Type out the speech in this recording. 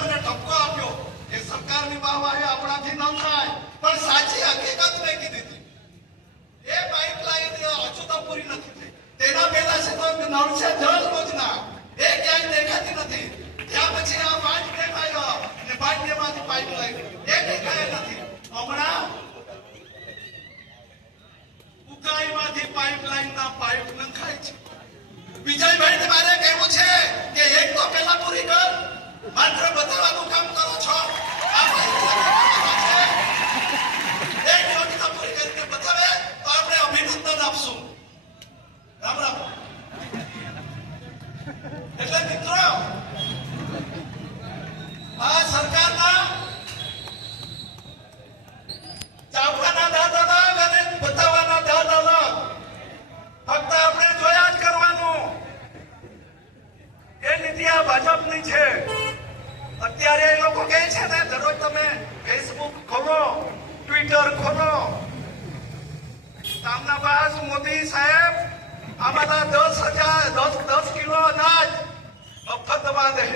મને ઠપકો આપ્યો કે સરકારની વાહવાહી આપણાથી ન થાય, પણ સાચી હકીકત મેં કીધી હતી. એ પાઇપલાઇન હજુ તો પૂરી નથી થઈ. તેના પહેલા છે તો નળ છે જળ યોજના, એ ક્યાંય દેખાતી નથી. ત્યાં પછી આ 5 ડેમ આવ્યો અને 5 ડેમમાંથી પાઇપલાઇન એ દેખાય નથી. હમણાં ઉકાઈમાંથી પાઇપલાઇનના પાઇપ નખાય છે. વિજયભાઈને મારે કહેવું છે કે એક તો પહેલા પૂરી કર, માત્ર બતાવવાનું કામ કરો છો. આ એક યોજના પૂરી કરીને બતાવે તો આપણે અભિનંદન આપશું. રામ રામ. એટલે મિત્રો, આ સરકારના ચાવવાના દાદ અલગ અને બતાવવાના દાદ અલગ. ફક્ત આપણે જોયા જ કરવાનું. એ નીતિ આ ભાજપની છે. અત્યારે એ લોકો કહે છે ને, દરરોજ તમે ફેસબુક ખોલો, ટ્વિટર ખોલો, સામના પાસ મોદી સાહેબ આમાં 10 કિલો અનાજ મફત માં દે.